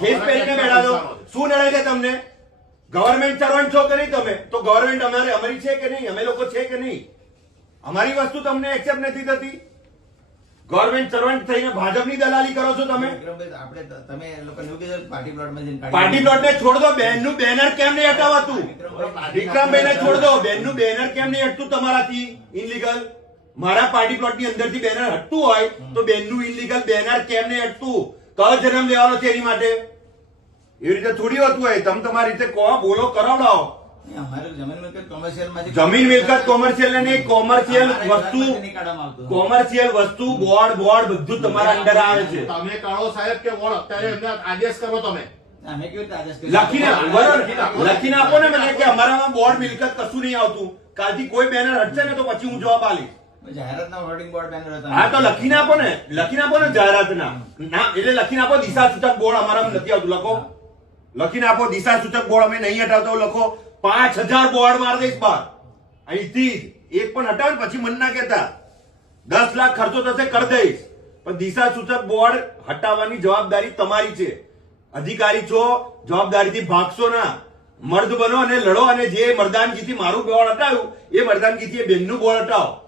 ખેસ પહેરીને બેઠા છો શું નડે છે તમને? ગવર્મેન્ટ સર્વન્ટ છો કે નહીં તમે? તો ગવર્મેન્ટ અમારે અમારી છે કે નહીં? અમે લોકો છે કે નહીં? અમારી વસ્તુ તમને એક્સેપ્ટ નથી થતી. ગવર્મેન્ટ સર્વન્ટ થઈને ભાજપની દલાલી કરો છો તમે. આપણે તમે લોકોને એવું કીધું પાર્ટી પ્લોટમાં જઈને પાર્ટી છોડ દો. બેનનું બેનર કેમ નહીં હટાવાતું? વિક્રમભાઈ ને છોડ દો. બેનનું બેનર કેમ નહીં હટતું તમારાથી? ઇનલીગલ મારા પાર્ટી પ્લોટની અંદરથી બેનર હટતું હોય તો બેનનું ઇનલીગલ બેનર કેમ નહીં હટતું? જન્મ લેવાનો છે એની માટે. એવી રીતે થોડી હોતું હોય. તમે તમારી રીતે કહો બોલો કરાવડાવો. જમીન મિલકત કોમર્શિયલ ને નહીં કોમર્શિયલ વસ્તુ નહીં કાઢવામાં આવતું. કોમર્શિયલ વસ્તુ બોર્ડ બોર્ડ બધું તમારા અંદર આવે છે. તમે કાળો સાહેબ કે બોર્ડ અત્યારે એમને આદેશ કરો તમે? લખીને આપો ને મને કે અમારામાં બોર્ડ મિલકત કશું નહીં આવતું. કાલથી કોઈ બેનર હટશે ને તો પછી હું જવાબ આલીશ ને. લખીને આપો ને જાહેરાતના. એટલે લખીને આપો દિશા સૂચક લખો. લખીને દિશા સૂચક બોર્ડ અમે નહીં લખો. પાંચ હજાર બોર્ડ માર દઈશ બાર એક પણ હટાવ પછી મન ના કહેતા. દસ લાખ ખર્ચો થશે, કરી દઈશ. પણ દિશા સૂચક બોર્ડ હટાવવાની જવાબદારી તમારી છે. અધિકારી છો, જવાબદારીથી ભાગશો ના. મર્દ બનો અને લડો અને જે મર્દાનગીથી મારું બોર્ડ હટાવ્યું, એ મર્દાનગીથી એ બેનનું બોર્ડ હટાવો.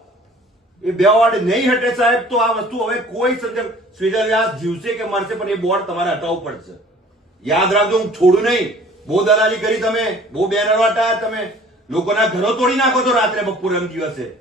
એ બે વોર્ડ નહીં હટે સાહેબ, તો આ વસ્તુ હવે કોઈ સંજોગ શ્રીધર જીવશે કે મરશે, પણ એ બોર્ડ તમારે હટાવવું પડશે. યાદ રાખજો, હું છોડું નહીં. બહુ દલાલી કરી તમે, બહુ બેનરો હટાયા તમે. લોકોના ઘરો તોડી નાખો છો રાત્રે બપોર દિવસે.